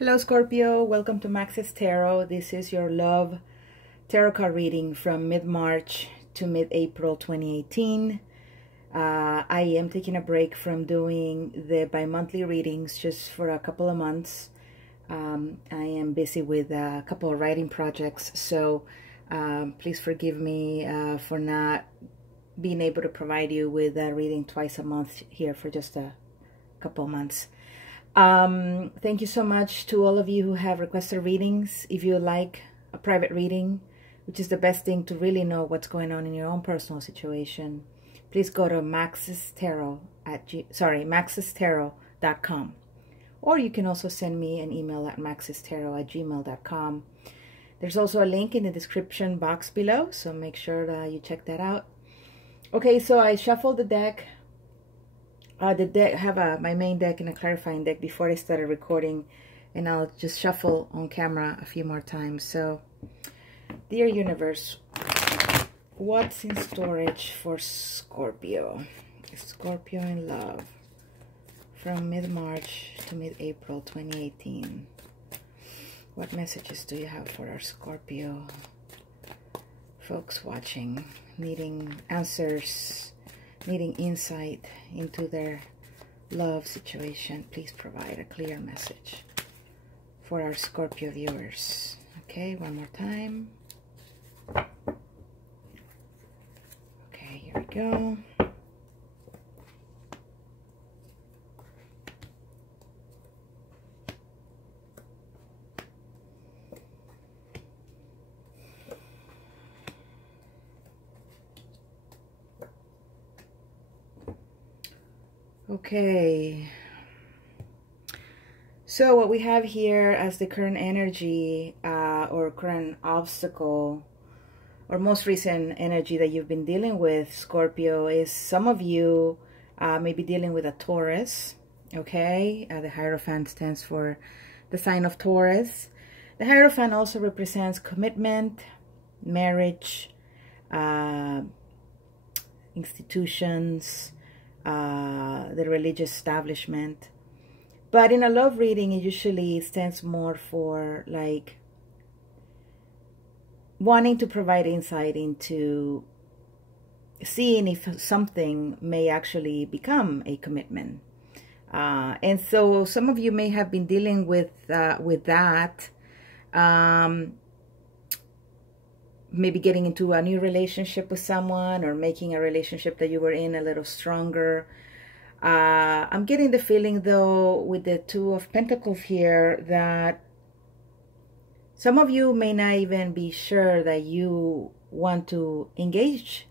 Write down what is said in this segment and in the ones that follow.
Hello Scorpio, welcome to Max's Tarot. This is your love tarot card reading from mid-March to mid-April 2018. I am taking a break from doing the bi-monthly readings just for a couple of months. I am busy with a couple of writing projects, so please forgive me for not being able to provide you with a reading twice a month here for just a couple of months. Thank you so much to all of you who have requested readings. If you like a private reading, which is the best thing to really know what's going on in your own personal situation, please go to maxestarot.com, or you can also send me an email at maxestarot@gmail.com. There's also a link in the description box below, so make sure that you check that out. Okay, so I shuffled the deck. The deck, I have my main deck and a clarifying deck before I started recording, and I'll just shuffle on camera a few more times. So, dear universe, what's in storage for Scorpio? Scorpio in love from mid-March to mid-April 2018. What messages do you have for our Scorpio folks watching, needing answers, needing insight into their love situation? Please provide a clear message for our Scorpio viewers. Okay, one more time. Okay, here we go. Okay, so what we have here as the current energy or current obstacle or most recent energy that you've been dealing with, Scorpio, is some of you may be dealing with a Taurus. Okay, the Hierophant stands for the sign of Taurus. The Hierophant also represents commitment, marriage, institutions, the religious establishment. But in a love reading, it usually stands more for like wanting to provide insight into seeing if something may actually become a commitment. And so some of you may have been dealing with that. Maybe getting into a new relationship with someone, or making a relationship that you were in a little stronger. I'm getting the feeling, though, with the Two of Pentacles here, that some of you may not even be sure that you want to engage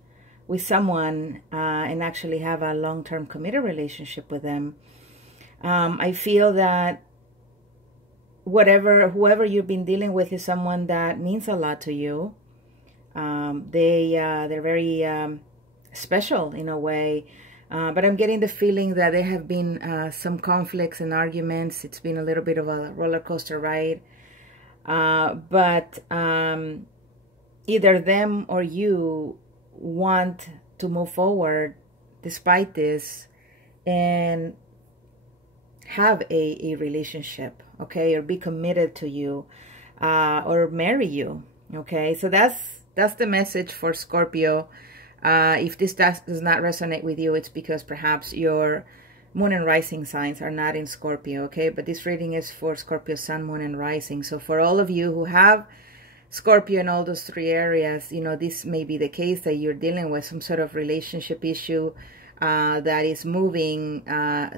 with someone and actually have a long-term committed relationship with them. I feel that whoever you've been dealing with is someone that means a lot to you. They're very special in a way, but I'm getting the feeling that there have been some conflicts and arguments. It's been a little bit of a roller coaster ride, but either them or you want to move forward despite this and have a relationship, okay, or be committed to you, or marry you. Okay, so that's the message for Scorpio. If this does not resonate with you, it's because perhaps your moon and rising signs are not in Scorpio, okay? But this reading is for Scorpio, sun, moon, and rising. So for all of you who have Scorpio in all those three areas, you know, this may be the case that you're dealing with some sort of relationship issue that is moving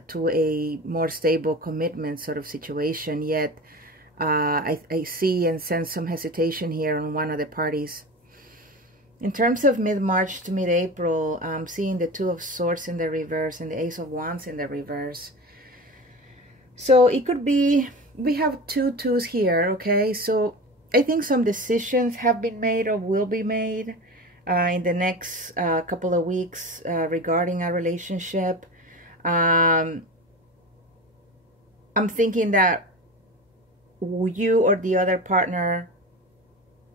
to a more stable commitment sort of situation, yet I see and sense some hesitation here on one of the parties. In terms of mid-March to mid-April, I'm seeing the Two of Swords in the reverse and the Ace of Wands in the reverse. So it could be, we have two twos here, okay? So I think some decisions have been made or will be made in the next couple of weeks regarding a relationship. I'm thinking that you or the other partner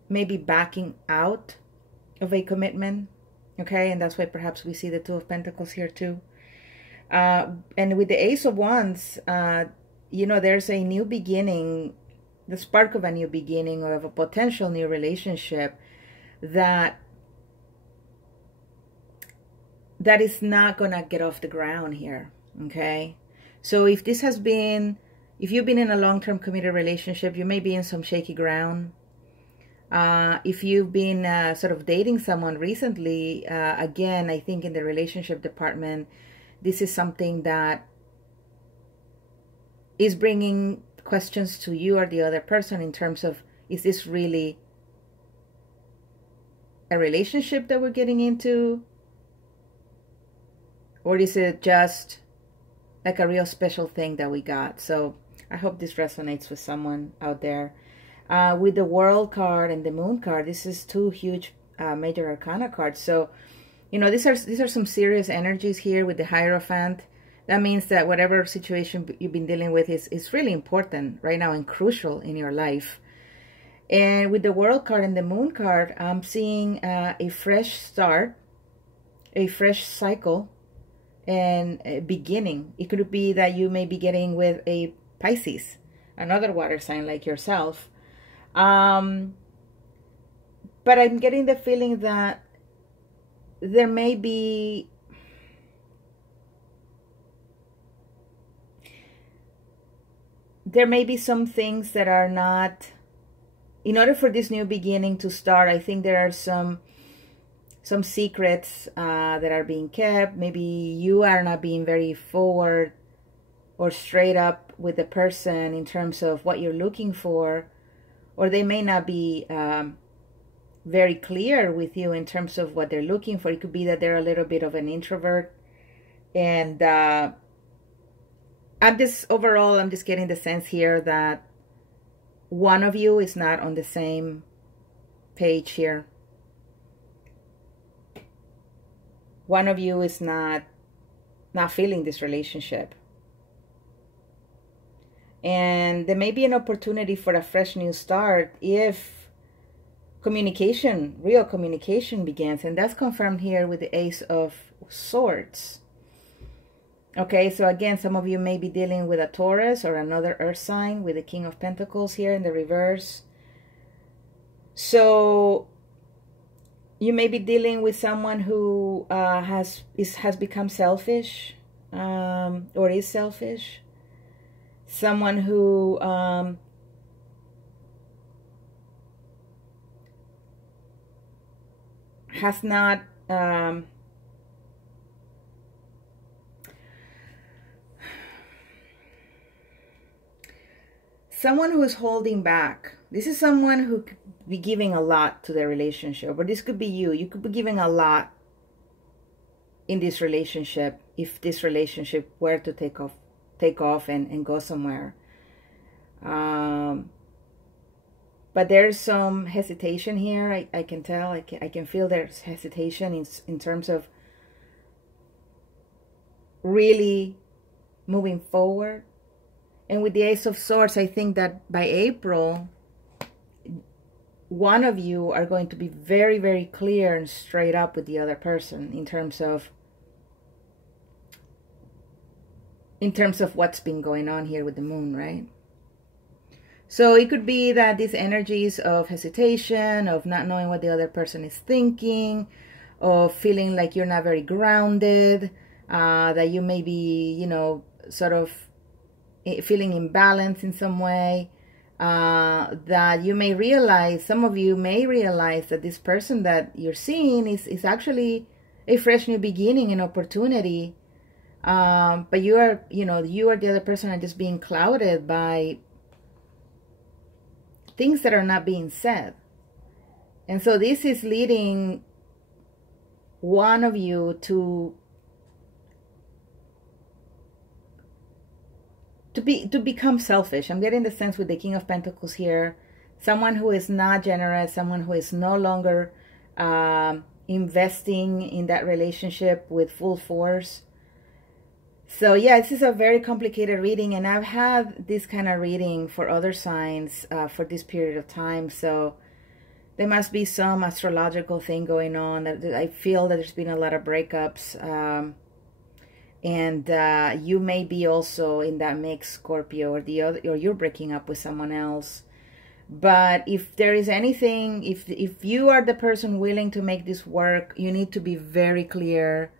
may be backing out of a commitment, okay? And that's why perhaps we see the Two of Pentacles here too. And with the Ace of Wands, there's a new beginning, the spark of a new beginning or of a potential new relationship that is not gonna get off the ground here. Okay, so if you've been in a long-term committed relationship, you may be in some shaky ground. If you've been sort of dating someone recently, again, I think in the relationship department, this is something that is bringing questions to you or the other person in terms of, is this really a relationship that we're getting into? Or is it just like a real special thing that we got? So I hope this resonates with someone out there. With the World card and the Moon card, this is two huge major arcana cards. So, these are some serious energies here with the Hierophant. That means that whatever situation you've been dealing with is really important right now and crucial in your life. And with the World card and the Moon card, I'm seeing a fresh start, a fresh cycle, and a beginning. It could be that you may be getting with a Pisces, another water sign like yourself. But I'm getting the feeling that there may be some things that are not, in order for this new beginning to start, I think there are some secrets that are being kept. Maybe you are not being very forward or straight up with the person in terms of what you're looking for, or they may not be very clear with you in terms of what they're looking for. It could be that they're a little bit of an introvert, and I'm just getting the sense here that one of you is not on the same page here. One of you is not feeling this relationship. And there may be an opportunity for a fresh new start if real communication begins. And that's confirmed here with the Ace of Swords. Okay, so again, some of you may be dealing with a Taurus or another earth sign with the King of Pentacles here in the reverse. So you may be dealing with someone who has become selfish or is selfish. Someone who has not someone who is holding back. This is someone who could be giving a lot to their relationship, or this could be you. You could be giving a lot in this relationship if this relationship were to take off and go somewhere. But there's some hesitation here. I can tell. I can feel there's hesitation in terms of really moving forward. And with the Ace of Swords, I think that by April, one of you are going to be very, very clear and straight up with the other person in terms of what's been going on here with the Moon, right? So it could be that these energies of hesitation, of not knowing what the other person is thinking, of feeling like you're not very grounded, that you may be, sort of feeling imbalanced in some way, that you may realize, some of you may realize that this person that you're seeing is actually a fresh new beginning, an opportunity. But you or the other person are just being clouded by things that are not being said. And so this is leading one of you to become selfish. I'm getting the sense with the King of Pentacles here, someone who is not generous, someone who is no longer investing in that relationship with full force. So yeah, this is a very complicated reading, and I've had this kind of reading for other signs for this period of time. So there must be some astrological thing going on. I feel that there's been a lot of breakups. And you may be also in that mix, Scorpio, or the other, or you're breaking up with someone else. But if there is anything, if you are the person willing to make this work, you need to be very clear.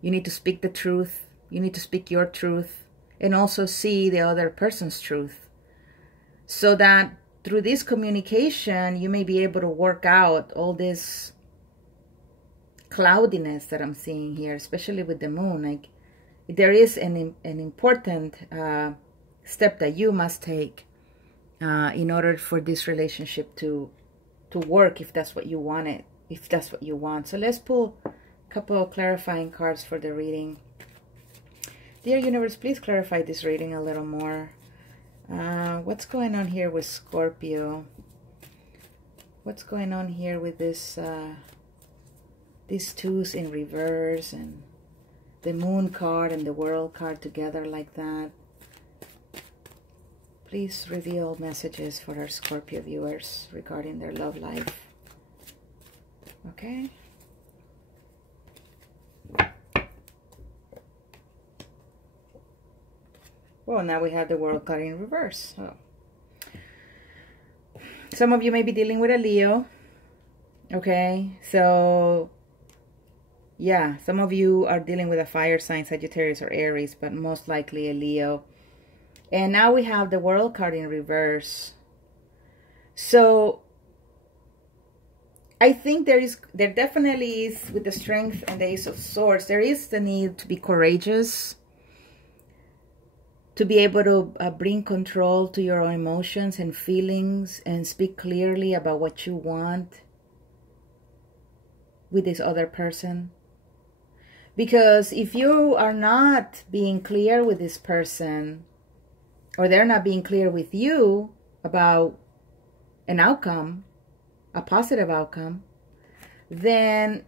You need to speak the truth. You need to speak your truth, and also see the other person's truth, so that through this communication, you may be able to work out all this cloudiness that I'm seeing here, especially with the moon. Like, there is an important step that you must take in order for this relationship to work, if that's what you want it, if that's what you want. So let's pull a couple of clarifying cards for the reading. Dear Universe, please clarify this reading a little more. What's going on here with Scorpio? What's going on here with this these twos in reverse, and the moon card and the world card together like that? Please reveal messages for our Scorpio viewers regarding their love life. Okay. Well, now we have the world card in reverse. Oh. Some of you may be dealing with a Leo. Okay, so yeah, some of you are dealing with a fire sign, Sagittarius or Aries, but most likely a Leo. And now we have the world card in reverse. So I think there definitely is, with the Strength and the Ace of Swords, there is the need to be courageous, to be able to bring control to your own emotions and feelings, and speak clearly about what you want with this other person. Because if you are not being clear with this person, or they're not being clear with you about an outcome, a positive outcome, then,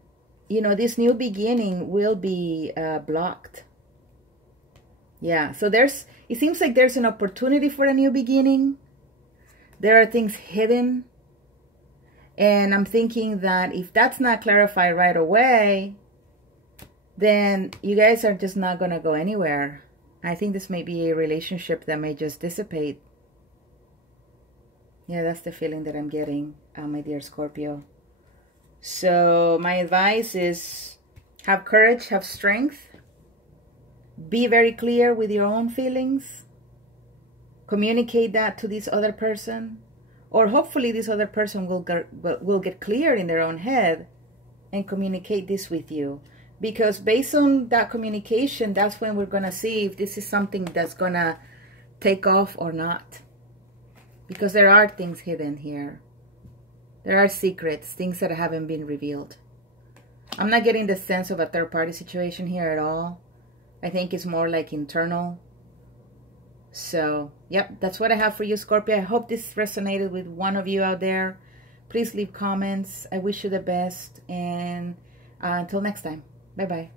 you know, this new beginning will be blocked. Yeah, so it seems like there's an opportunity for a new beginning. There are things hidden. And I'm thinking that if that's not clarified right away, then you guys are just not going to go anywhere. I think this may be a relationship that may just dissipate. Yeah, that's the feeling that I'm getting, my dear Scorpio. So my advice is, have courage, have strength. Be very clear with your own feelings. Communicate that to this other person. Or hopefully this other person will get clear in their own head and communicate this with you. Because based on that communication, that's when we're going to see if this is something that's going to take off or not. Because there are things hidden here. There are secrets, things that haven't been revealed. I'm not getting the sense of a third-party situation here at all. I think it's more like internal. So, yep, that's what I have for you, Scorpio. I hope this resonated with one of you out there. Please leave comments. I wish you the best. And until next time, bye-bye.